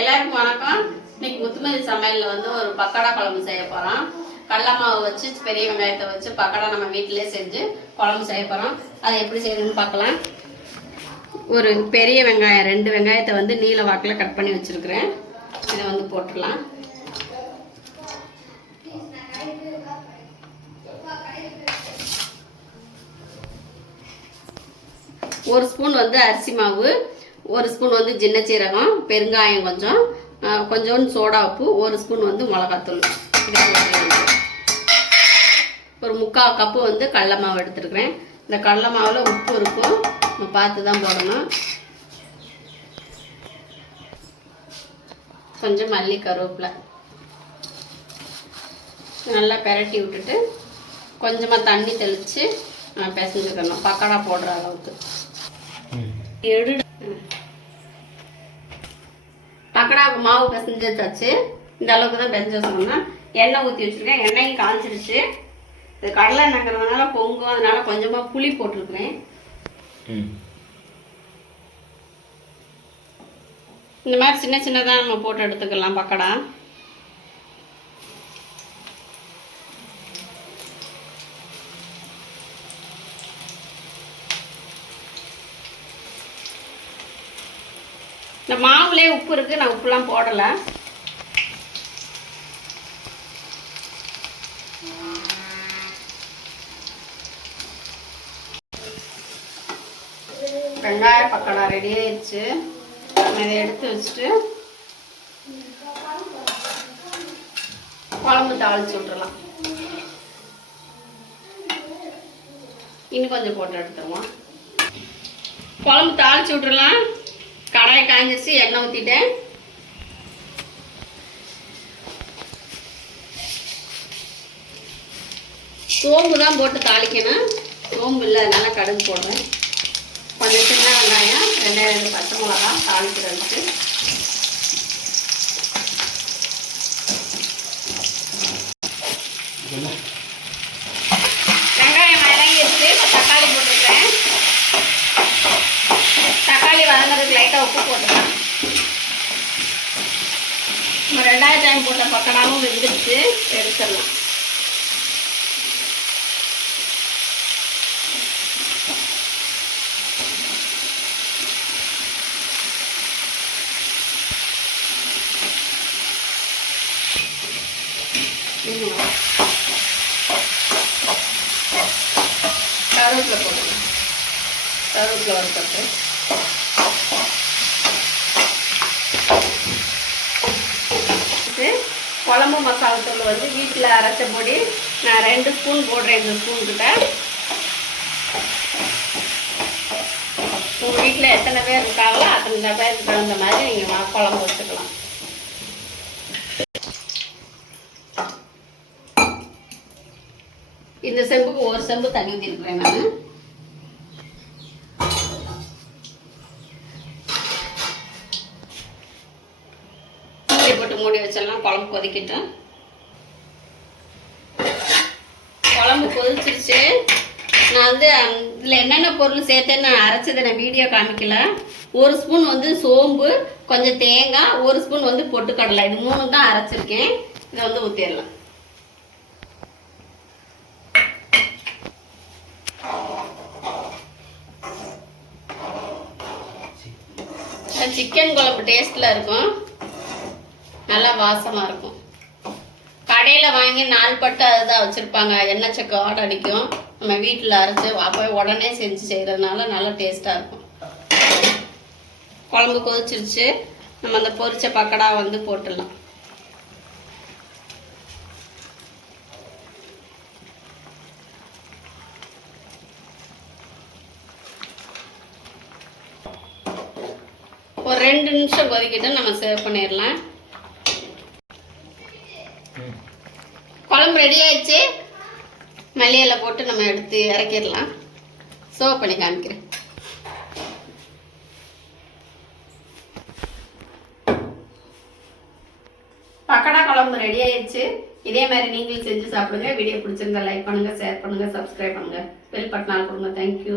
எல்லாருக்கும் வணக்கம். இன்னைக்கு முத்துமதி சமையல்ல வந்து ஒரு பக்கோடா குழம்பு செய்ய போறோம். கடலை மாவு வச்சு பெரிய வெங்காயத்தை வச்சு பக்கோடா நம்ம வீட்டிலே செஞ்சு குழம்பு செய்ய போறோம். அதை எப்படி செய்யணும்னு பார்க்கலாம். ஒரு பெரிய வெங்காயம் 2 வெங்காயத்தை வந்து நீல வாக்கில் கட் பண்ணி வச்சிருக்கிறேன். இதை வந்து போட்டுடலாம். ஒரு ஸ்பூன் வந்து அரிசி மாவு, ஒரு ஸ்பூன் வந்து சின்ன சீரகம், பெருங்காயம் கொஞ்சோண்டு சோடா உப்பு, ஒரு ஸ்பூன் வந்து மிளகாத்தூள். ஒரு 3/4 கப்பு வந்து கடலை மாவு எடுத்துருக்கிறேன். இந்த கடலை மாவில் உப்பு இருக்கும், பார்த்து தான் போடணும். கொஞ்சம் மல்லி கருவேப்பிலை நல்லா பெரட்டி விட்டுட்டு கொஞ்சமாக தண்ணி தெளித்து பிசைஞ்சுக்கணும் பக்கோடா போடுற அளவுக்கு. பக்கோடா மாவு பிசைஞ்சு வச்சாச்சு. இந்த அளவுக்கு தான் பிசைஞ்சு வச்சோம்னா எண்ணெய் ஊற்றி வச்சுருக்கேன். எண்ணெயும் காய்ச்சிருச்சு. இது கடலை எண்ணெய்ங்கிறதுனால பொங்கும், அதனால கொஞ்சமாக புளி போட்டிருக்கிறேன். இந்த மாதிரி சின்ன சின்னதாக நம்ம போட்டு எடுத்துக்கலாம் பக்கோடா. இந்த மாவுலேயே உப்பு இருக்குது, நான் உப்புலாம் போடலை. வெங்காய பக்கோடா ரெடி ஆயிடுச்சு. இதை எடுத்து வச்சுட்டு குழம்பு தாளிச்சு விட்டுறலாம். இன்னும் கொஞ்சம் போட்டு எடுத்துருவோம். குழம்பு தாளிச்சு விட்டுறலாம். கடாயை காய்ஞ்சிருச்சு, எண்ணெய் ஊற்றிட்டேன். சோம்பு தான் போட்டு தாளிக்கணும். சோம்பு இல்லை, அதனால கடுகு போடுறேன். கொஞ்சம் சின்ன வெங்காயம், 2 பச்சை மிளகா தாளிக்கிறதுக்கு. வெங்காயம் வதங்கிடுச்சு. இப்போ தக்காளி போட்டுருக்கேன். தக்காளி வதங்கிறதுக்கு லைட்டாக உப்பு போட்டுக்கலாம். நம்ம 2வது டைம் போட்ட பக்கோடாவும் வெந்துடுச்சு, எடுத்துடலாம். கருவேப்பிலை போடணும். கருவேப்பிலை வறுத்துட்டு குழம்பு மசாலா தூள் வந்து வீட்டில் அரைச்ச பொடி நான் 2 ஸ்பூன் போடுறேன். இந்த ஸ்பூன் கிட்ட. உங்கள் வீட்டில் எத்தனை பேர் இருக்காங்களோ அத்தனை பேருக்கு தகுந்த மாதிரி நீங்கள் குழம்பு வச்சுக்கலாம். இந்த செம்புக்கு ஒரு செம்பு தண்ணி ஊற்றிருக்கிறேன் நான். போட்டு மூடி வச்சிடலாம். குழம்பு கொதிக்கிட்டோம். குழம்பு கொதிச்சிருச்சு. நான் வந்து இதில் என்னென்ன பொருள் சேர்த்தேன்னு நான் அரைச்சதை நான் வீடியோ காமிக்கல. ஒரு ஸ்பூன் வந்து சோம்பு, கொஞ்சம் தேங்காய், ஒரு ஸ்பூன் வந்து பொட்டுக்கடலை, இது 3 தான் அரைச்சிருக்கேன். இதை வந்து ஊற்றிடலாம். சிக்கன் குழம்பு டேஸ்ட்டில் இருக்கும், நல்லா வாசமாக இருக்கும். கடையில் வாங்கி 4 பட்டு அதுதான் வச்சுருப்பாங்க, எண்ணெய் சக்க வாடை அடிக்கும். நம்ம வீட்டில் அரைச்சி அப்போ உடனே செஞ்சு செய்கிறதுனால நல்லா டேஸ்ட்டாக இருக்கும். குழம்பு கொதிச்சிருச்சு. நம்ம அந்த பொரிச்ச பக்கோடா வந்து போட்டுடலாம். ஒரு 2 நிமிஷம் கொதிக்கிட்டு நம்ம சர்வ் பண்ணிடலாம். குழம்பு ரெடி ஆயிடுச்சு. மல்லியில போட்டு நம்ம எடுத்து இறக்கிடலாம். சர்வ் பண்ணி காமிக்கிறேன். பக்கோடா குழம்பு ரெடி ஆயிடுச்சு. இதே மாதிரி நீங்களும் செஞ்சு சாப்பிடுங்க. வீடியோ பிடிச்சிருந்தா லைக் பண்ணுங்க, ஷேர் பண்ணுங்க, சப்ஸ்கிரைப் பண்ணுங்க, பெல் பட்டன் ஆல் கொடுங்க. தேங்க்யூ.